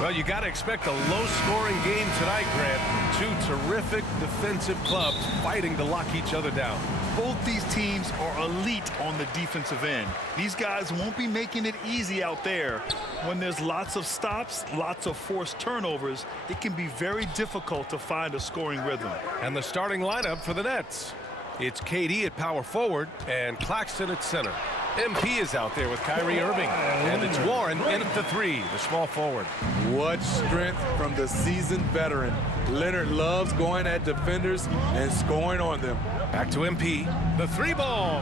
Well, you got to expect a low-scoring game tonight, Grant. Two terrific defensive clubs fighting to lock each other down. Both these teams are elite on the defensive end. These guys won't be making it easy out there. When there's lots of stops, lots of forced turnovers, it can be very difficult to find a scoring rhythm. And the starting lineup for the Nets. It's KD at power forward and Claxton at center. MP is out there with Kyrie Irving. And it's Warren in at the three, the small forward. What strength from the seasoned veteran. Leonard loves going at defenders and scoring on them. Back to MP. The three ball.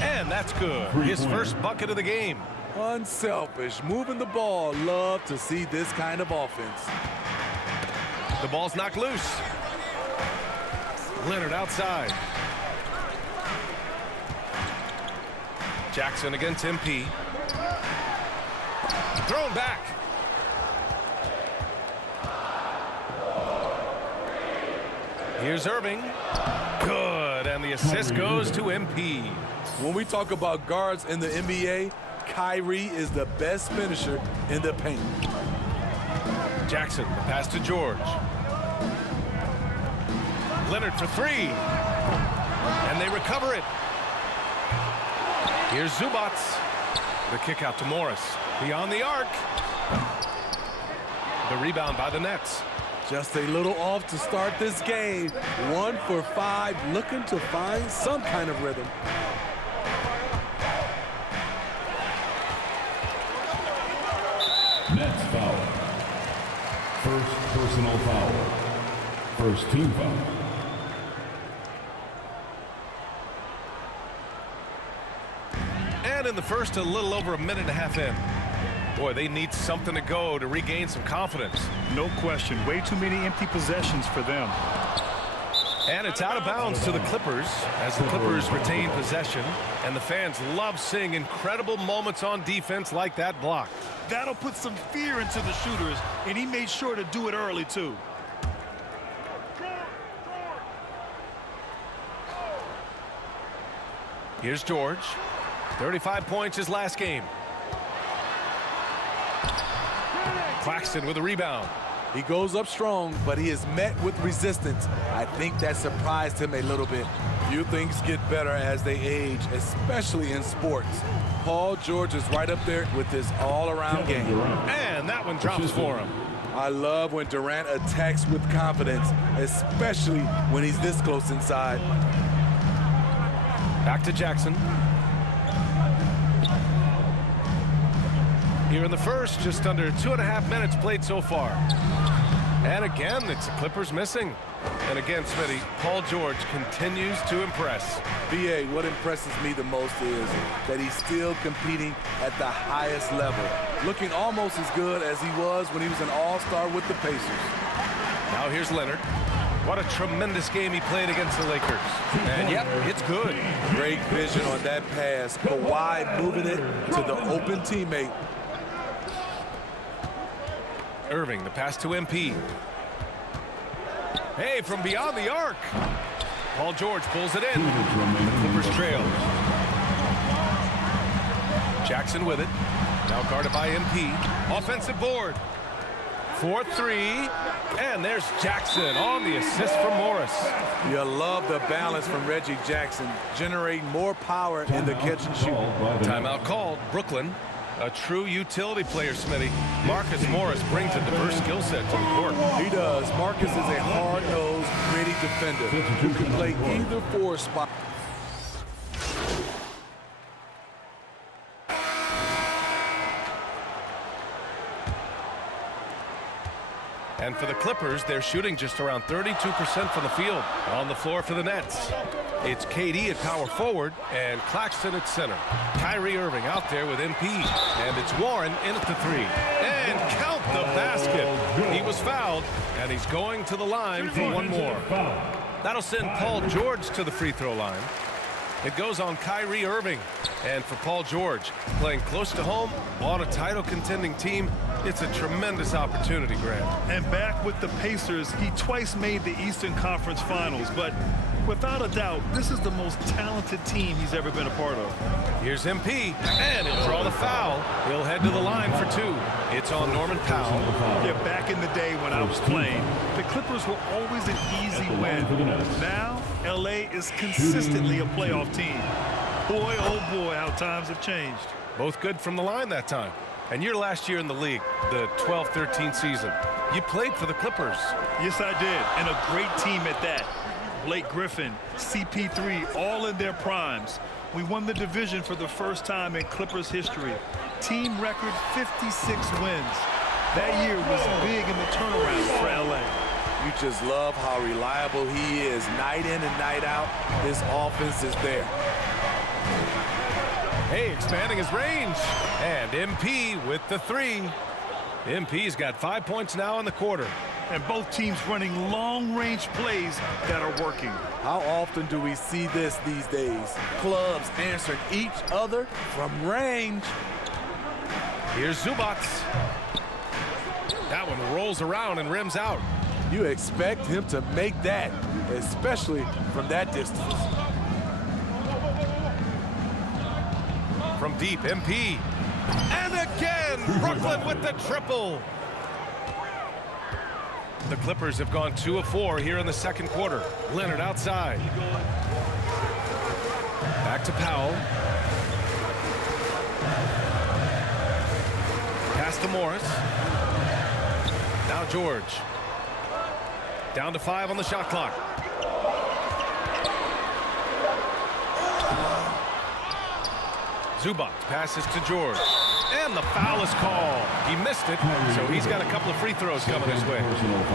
And that's good. His first bucket of the game. Unselfish, moving the ball. Love to see this kind of offense. The ball's knocked loose. Leonard outside. Jackson against MP. Thrown back. Here's Irving. Good, and the assist goes to MP. When we talk about guards in the NBA, Kyrie is the best finisher in the paint. Jackson, the pass to George. Leonard for three. And they recover it. Here's Zubac. The kick out to Morris. Beyond the arc. The rebound by the Nets. Just a little off to start this game. 1 for 5, looking to find some kind of rhythm. Nets foul. First personal foul. First team foul. And in the first, a little over a minute and a half in. Boy, they need something to go to regain some confidence. No question. Way too many empty possessions for them. And it's out of bounds to the Clippers as the Clippers retain possession. And the fans love seeing incredible moments on defense like that block. That'll put some fear into the shooters, and he made sure to do it early, too. Here's George. 35 points his last game. Claxton with a rebound. He goes up strong, but he is met with resistance. I think that surprised him a little bit. Few things get better as they age, especially in sports. Paul George is right up there with his all-around game. And that one drops for him. I love when Durant attacks with confidence, especially when he's this close inside. Back to Jackson. Here in the first, just under 2.5 minutes played so far. And again, it's the Clippers missing. And again, Smitty, Paul George continues to impress. BA, what impresses me the most is that he's still competing at the highest level. Looking almost as good as he was when he was an all-star with the Pacers. Now here's Leonard. What a tremendous game he played against the Lakers. And yep, it's good. Great vision on that pass. Kawhi moving it to the open teammate. Irving, the pass to MP. Hey, from beyond the arc. Paul George pulls it in. The Clippers trail. Jackson with it. Now guarded by MP. Offensive board. 4-3. And there's Jackson on the assist from Morris. You love the balance from Reggie Jackson, generating more power in the catch and shoot. Timeout called. Brooklyn. A true utility player, Smitty. Marcus Morris brings a diverse skill set to the court. He does. Marcus is a hard-nosed, gritty defender who can play either four spot. And for the Clippers, they're shooting just around 32% from the field. On the floor for the Nets, it's KD at power forward and Claxton at center. Kyrie Irving out there with MP. And it's Warren in at the three. And count the basket. He was fouled, and he's going to the line for one more. That'll send Paul George to the free throw line. It goes on Kyrie Irving. And for Paul George, playing close to home on a title contending team, it's a tremendous opportunity, Grant. And back with the Pacers, he twice made the Eastern Conference Finals, but Without a doubt, this is the most talented team he's ever been a part of. Here's MP, and he'll draw the foul. He'll head to the line for 2. It's on Norman Powell. Yeah, back in the day when I was playing, the Clippers were always an easy win. Now, LA is consistently a playoff team. Boy, oh boy, how times have changed. Both good from the line that time. And your last year in the league, the 12-13 season, you played for the Clippers. Yes, I did, and a great team at that. Blake Griffin, CP3, all in their primes. We won the division for the first time in Clippers history. Team record 56 wins. That year was big in the turnaround for LA. You just love how reliable he is night in and night out. His offense is there. Hey, expanding his range. And MP with the 3. MP's got 5 points now in the quarter. And both teams running long-range plays that are working. How often do we see this these days? Clubs answering each other from range. Here's Zubac. That one rolls around and rims out. You expect him to make that, especially from that distance. From deep, MP. And again, Brooklyn with the triple. The Clippers have gone 2 of 4 here in the second quarter. Leonard outside. Back to Powell. Pass to Morris. Now George. Down to 5 on the shot clock. Zubac passes to George. And the foul is called. He missed it, so he's got a couple of free throws coming his way.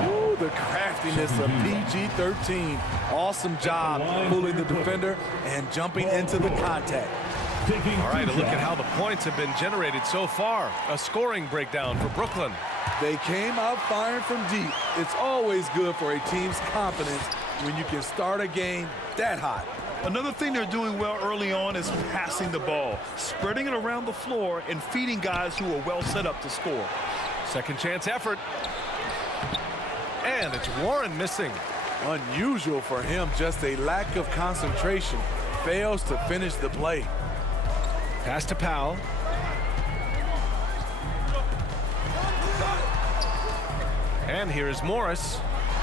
Ooh, the craftiness of PG-13. Awesome job pulling the defender and jumping into the contact. All right, a look at how the points have been generated so far. A scoring breakdown for Brooklyn. They came out firing from deep. It's always good for a team's confidence when you can start a game that hot. Another thing they're doing well early on is passing the ball, spreading it around the floor and feeding guys who are well set up to score. Second chance effort. And it's Warren missing. Unusual for him, just a lack of concentration. Fails to finish the play. Pass to Powell. And here's Morris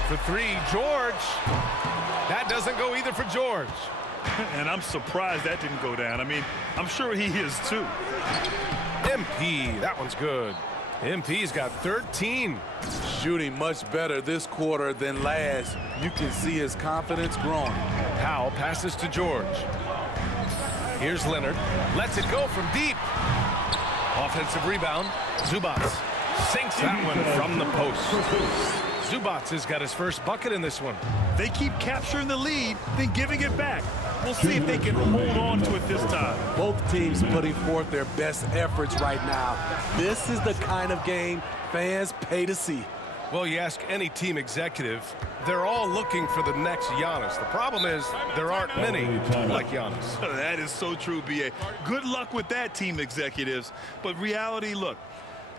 for 3. George. That doesn't go either for George. And I'm surprised that didn't go down. I mean, I'm sure he is too. MP, that one's good. MP's got 13. Shooting much better this quarter than last. You can see his confidence growing. Powell passes to George. Here's Leonard. Lets it go from deep. Offensive rebound. Zubac sinks that one from the post. Zubac has got his first bucket in this one. They keep capturing the lead, then giving it back. We'll see if they can hold on to it this time. Both teams putting forth their best efforts right now. This is the kind of game fans pay to see. Well, you ask any team executive, they're all looking for the next Giannis. The problem is there aren't many like Giannis. That is so true, B.A. Good luck with that, team executives. But reality, look,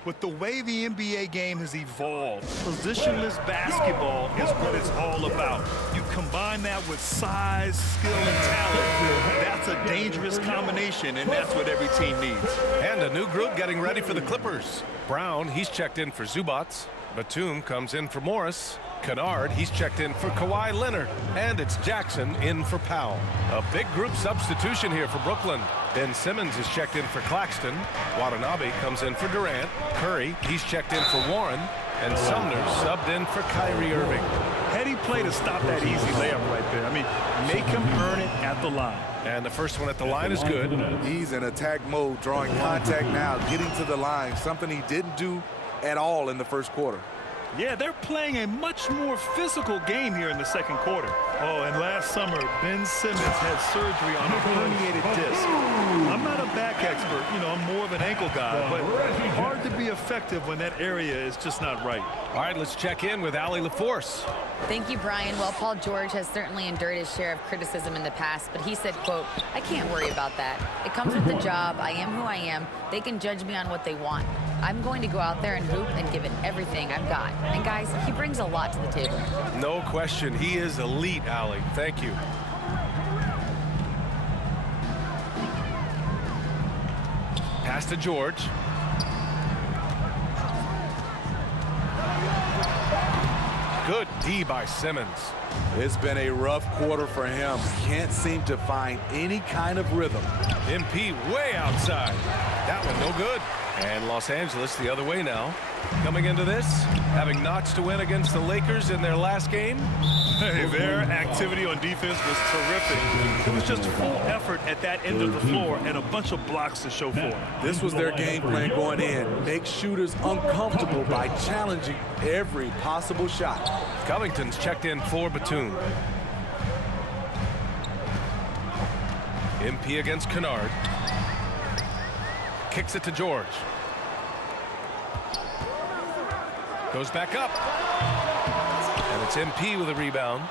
with the way the NBA game has evolved, positionless basketball is what it's all about. You combine that with size, skill, and talent. That's a dangerous combination, and that's what every team needs. And a new group getting ready for the Clippers. Brown, he's checked in for Zubac. Batum comes in for Morris. Kennard, he's checked in for Kawhi Leonard. And it's Jackson in for Powell. A big group substitution here for Brooklyn. Ben Simmons is checked in for Claxton. Watanabe comes in for Durant. Curry, he's checked in for Warren. And Sumner subbed in for Kyrie Irving. Heady play to stop that easy layup right there. I mean, make him earn it at the line. And the first one at the line is good. He's in attack mode, drawing contact now, getting to the line, something he didn't do at all in the first quarter. Yeah, they're playing a much more physical game here in the second quarter. Oh, and last summer, Ben Simmons had surgery on a herniated disc. I'm not a back expert, you know, I'm more of an ankle guy, but hard to be effective when that area is just not right. All right, let's check in with Allie LaForce. Thank you, Brian. Well, Paul George has certainly endured his share of criticism in the past, but he said, quote, "I can't worry about that. It comes with the job. I am who I am. They can judge me on what they want. I'm going to go out there and hoop and give it everything I've got." And guys, he brings a lot to the table. No question. He is elite, Allie. Thank you. Pass to George. Good D by Simmons. It's been a rough quarter for him. Can't seem to find any kind of rhythm. MP way outside. That one no good. And Los Angeles the other way now. Coming into this, having notched to win against the Lakers in their last game. Hey, their activity on defense was terrific. It was just full effort at that end of the floor and a bunch of blocks to show for it. This was their game plan going in. Make shooters uncomfortable by challenging every possible shot. Covington's checked in for Batum. MP against Kennard. Kicks it to George. Goes back up. And it's MP with a rebound.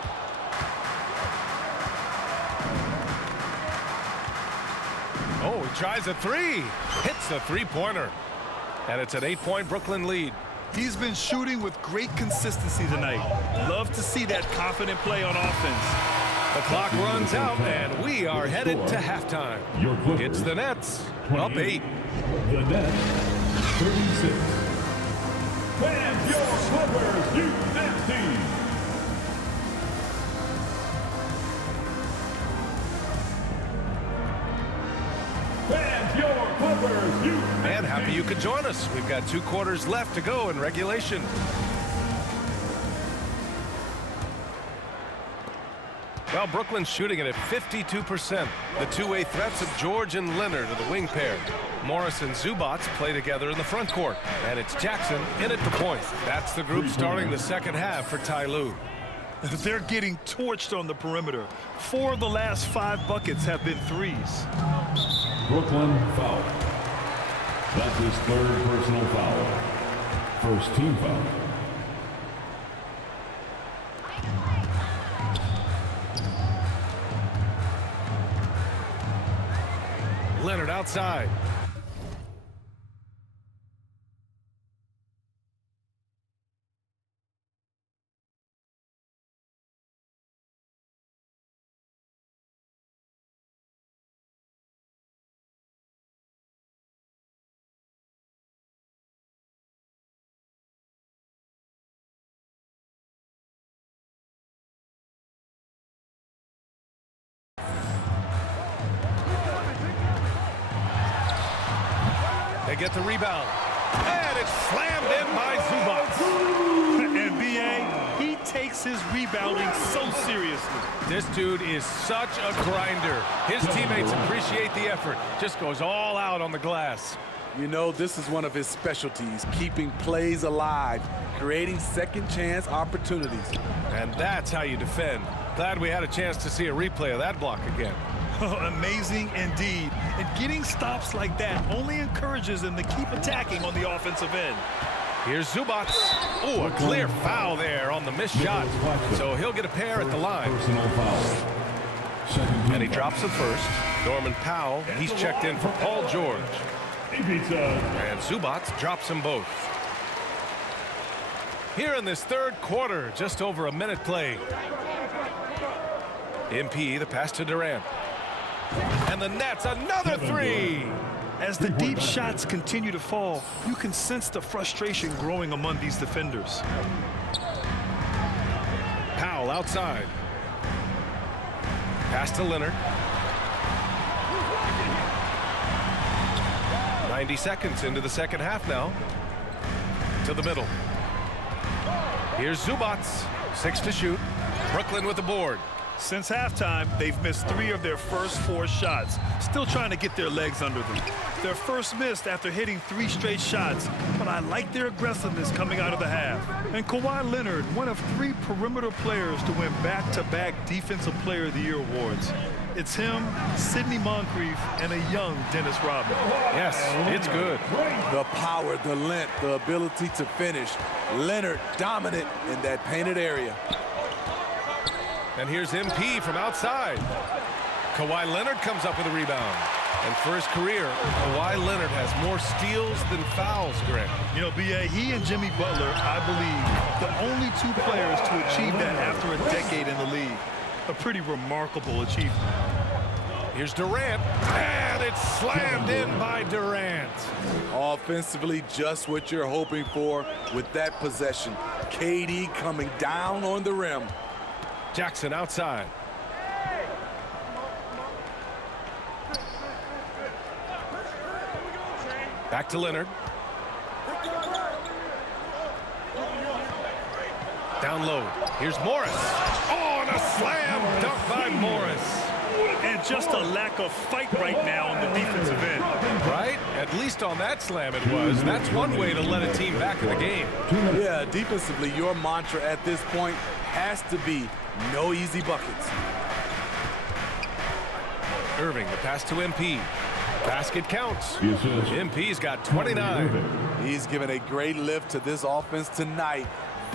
Oh, he tries a three. Hits the three-pointer. And it's an 8-point Brooklyn lead. He's been shooting with great consistency tonight. Love to see that confident play on offense. The clock runs out, and we are headed to halftime. It's the Nets, up 8. The Nets, 36. And your Clippers, USA. And your Clippers, USA. And happy you could join us. We've got 2 quarters left to go in regulation. Well, Brooklyn's shooting it at 52%. The two-way threats of George and Leonard are the wing pair. Morris and Zubac play together in the front court. And it's Jackson in at the point. That's the group starting the second half for Ty Lue. They're getting torched on the perimeter. 4 of the last 5 buckets have been threes. Brooklyn foul. That's his 3rd personal foul. First team foul. Leonard outside. They get the rebound. And it's slammed in by Zubac. And B.A., he takes his rebounding so seriously. This dude is such a grinder. His teammates appreciate the effort. Just goes all out on the glass. You know, this is one of his specialties, keeping plays alive, creating second chance opportunities. And that's how you defend. Glad we had a chance to see a replay of that block again. Amazing indeed. And getting stops like that only encourages them to keep attacking on the offensive end. Here's Zubac. Oh, a clear foul there on the missed shot. So he'll get a pair at the line. Personal foul. And he drops the first. Norman Powell, he's checked in for Paul George. And Zubac drops them both. Here in this 3rd quarter, just over a minute played. MP, the pass to Durant. And the Nets, another three. As the deep shots continue to fall, you can sense the frustration growing among these defenders. Powell outside. Pass to Leonard. 90 seconds into the second half now. To the middle. Here's Zubac. 6 to shoot. Brooklyn with the board. Since halftime, they've missed 3 of their first 4 shots, still trying to get their legs under them. Their first missed after hitting 3 straight shots, but I like their aggressiveness coming out of the half. And Kawhi Leonard, one of 3 perimeter players to win back-to-back Defensive Player of the Year awards. It's him, Sidney Moncrief, and a young Dennis Rodman. Yes, it's good. The power, the length, the ability to finish. Leonard dominant in that painted area. And here's MP from outside. Kawhi Leonard comes up with a rebound. And for his career, Kawhi Leonard has more steals than fouls, Greg. You know, B.A., he and Jimmy Butler, I believe, the only 2 players to achieve that after a decade in the league. A pretty remarkable achievement. Here's Durant. And And it's slammed in by Durant. Offensively, just what you're hoping for with that possession. KD coming down on the rim. Jackson outside. Back to Leonard. Down low. Here's Morris. Oh, and a slam dunk by Morris. And just a lack of fight right now on the defensive end. Right? At least on that slam it was. That's one way to let a team back in the game. Yeah, defensively, your mantra at this point has to be no easy buckets. Irving, the pass to MP. Basket counts. The assist. MP's got 29. He's given a great lift to this offense tonight.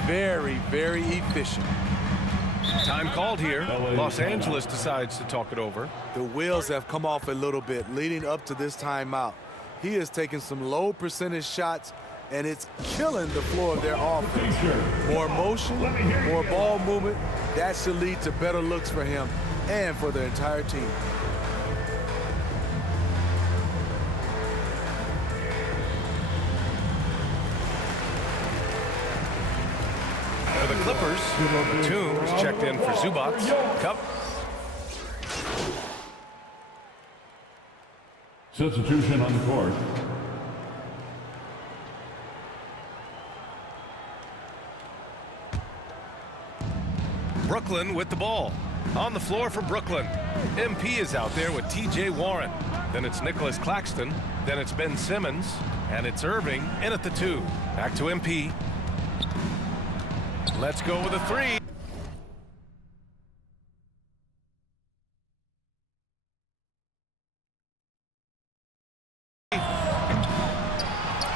Very, very efficient. Time called here. Los Angeles decides to talk it over. The wheels have come off a little bit leading up to this timeout. He has taken some low percentage shots, and it's killing the flow of their offense. More motion, more ball movement, that should lead to better looks for him and for the entire team. For the Clippers, Toombs checked in for Zubac. Cup. Substitution on the court. Brooklyn with the ball. On the floor for Brooklyn. MP is out there with TJ Warren. Then it's Nicholas Claxton. Then it's Ben Simmons. And it's Irving in at the 2. Back to MP. Let's go with a 3.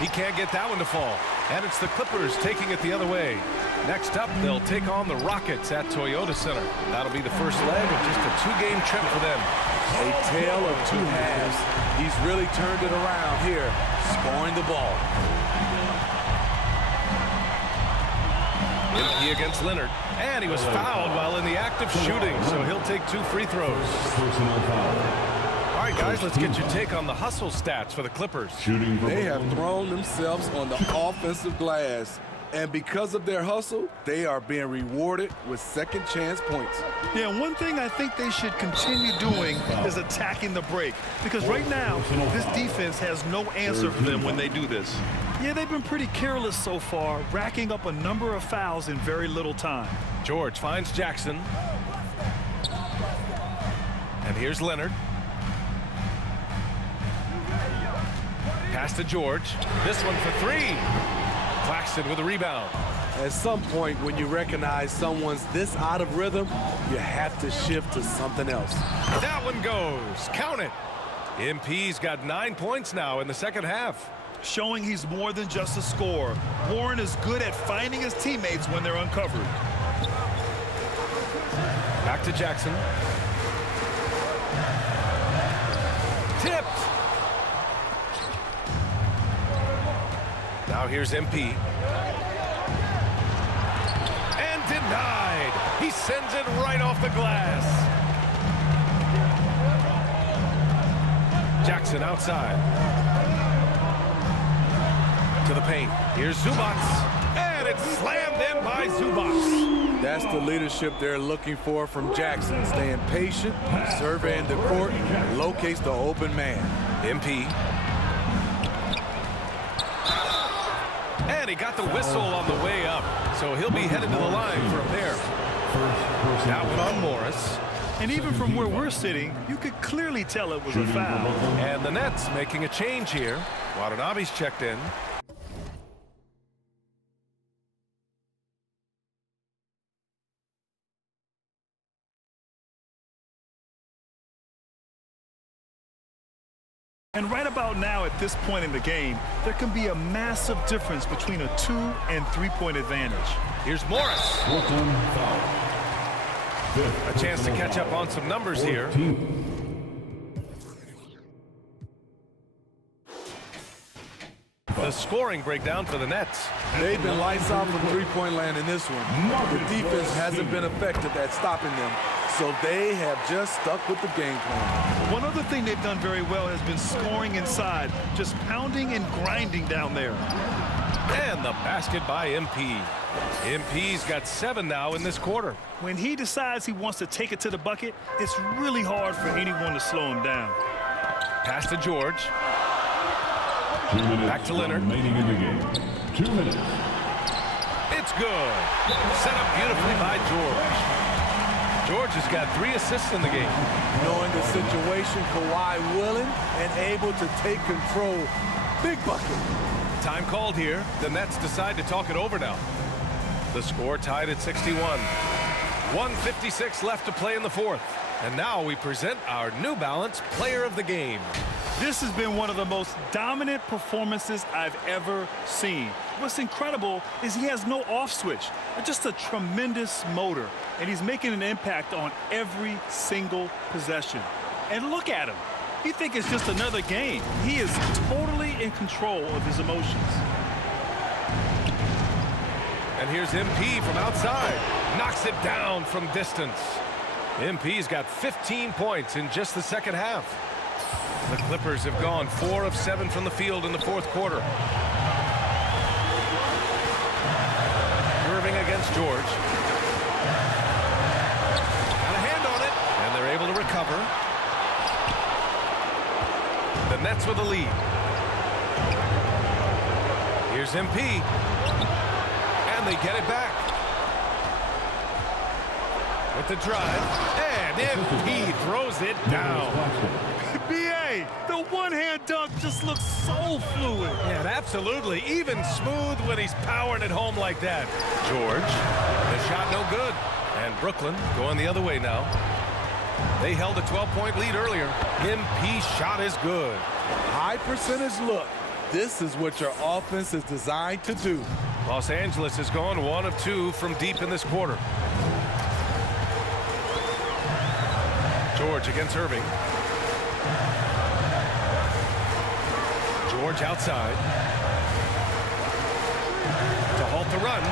He can't get that one to fall. And it's the Clippers taking it the other way. Next up, they'll take on the Rockets at Toyota Center. That'll be the first leg of just a 2-game trip for them. A tale of two halves. He's really turned it around here, scoring the ball. MP against Leonard. And he was fouled while in the act of shooting, so he'll take 2 free throws. Personal foul. All right, guys, let's get your take on the hustle stats for the Clippers. Shooting for They have Brooklyn. thrown themselves on the offensive glass. And because of their hustle, they are being rewarded with second chance points. Yeah, one thing I think they should continue doing is attacking the break. Because right now, this defense has no answer for them when they do this. Yeah, they've been pretty careless so far, racking up a number of fouls in very little time. George finds Jackson. And here's Leonard. Pass to George. This one for 3. Claxton with a rebound. At some point, when you recognize someone's this out of rhythm, you have to shift to something else. That one goes. Count it. MP's got 9 points now in the second half. Showing he's more than just a scorer. Warren is good at finding his teammates when they're uncovered. Back to Jackson. Tipped. Now here's MP. And denied. He sends it right off the glass. Jackson outside. To the paint. Here's Zubac. And it's slammed in by Zubac. That's the leadership they're looking for from Jackson. Staying patient, surveying the court, locates the open man. MP. And he got the whistle on the way up, so he'll be headed to the line for a pair. That one on Morris. And even from where we're sitting, you could clearly tell it was a foul. And the Nets making a change here. Watanabe's checked in. And right about now, at this point in the game, there can be a massive difference between a 2- and 3-point advantage. Here's Morris. Brooklyn foul. A chance to catch up on some numbers here. The scoring breakdown for the Nets. They've been lights out from three-point land in this one. The defense hasn't been effective at stopping them, So they have just stuck with the game plan. One other thing they've done very well has been scoring inside, just pounding and grinding down there. And the basket by MP. MP's got 7 now in this quarter. When he decides he wants to take it to the bucket, it's really hard for anyone to slow him down. Pass to George. 2 minutes Back to Leonard. remaining in the game. 2 minutes. It's good. Set up beautifully by George. George has got 3 assists in the game. Knowing the situation, Kawhi willing and able to take control. Big bucket. Time called here. The Nets decide to talk it over now. The score tied at 61. 1:56 left to play in the fourth. And now we present our New Balance Player of the Game. This has been one of the most dominant performances I've ever seen. What's incredible is he has no off switch, just a tremendous motor, and he's making an impact on every single possession. And look at him. You think it's just another game. He is totally in control of his emotions. And here's MP from outside. Knocks it down from distance. MP's got 15 points in just the second half. The Clippers have gone 4 of 7 from the field in the fourth quarter. Irving against George. Got a hand on it, and they're able to recover. The Nets with the lead. Here's MP. And they get it back. With the drive. And MP throws it down. B.A., the one-hand dunk just looks so fluid. Yeah, absolutely. Even smooth when he's powering it home like that. George, the shot no good. And Brooklyn going the other way now. They held a 12-point lead earlier. MP's shot is good. High percentage look. This is what your offense is designed to do. Los Angeles has gone 1 of 2 from deep in this quarter. George against Irving. George outside. To halt the run.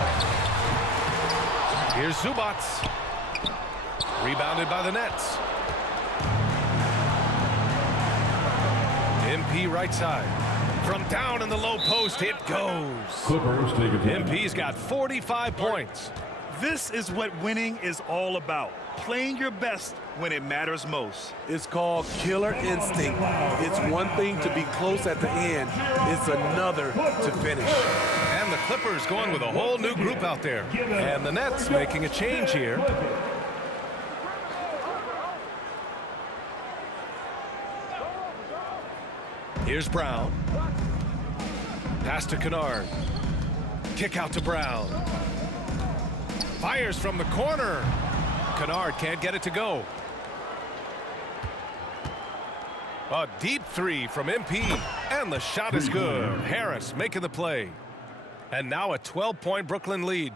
Here's Zubac. Rebounded by the Nets. MP right side. From down in the low post, it goes. Clippers take a timeout. MP's got 45 points. This is what winning is all about. Playing your best when it matters most. It's called killer instinct. It's one thing to be close at the end. It's another to finish. And the Clippers going with a whole new group out there. And the Nets making a change here. Here's Brown. Pass to Kennard. Kick out to Brown. Fires from the corner. Kennard can't get it to go. A deep 3 from MP. And the shot is good. Harris making the play. And now a 12-point Brooklyn lead.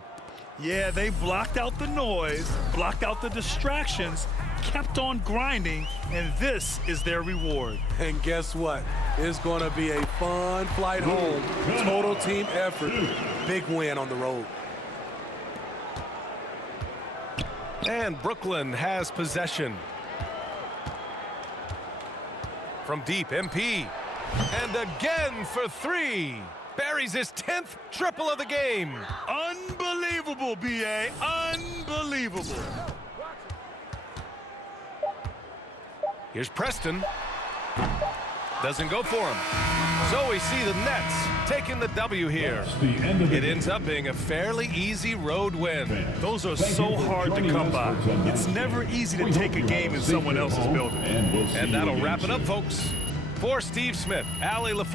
Yeah, they blocked out the noise, blocked out the distractions, kept on grinding, and this is their reward. And guess what? It's going to be a fun flight home. Total team effort. Big win on the road. And Brooklyn has possession. From deep, MP. And again for 3. Buries his 10th triple of the game. Unbelievable, B.A. Unbelievable. Here's Preston. Doesn't go for him. So we see the Nets taking the W here. That's the end of the It ends up being a fairly easy road win. Those are so hard to come by. It's never easy to take a game in someone else's building. And we'll see And you that'll again wrap it up, soon. folks. For Steve Smith, Allie LaFleur.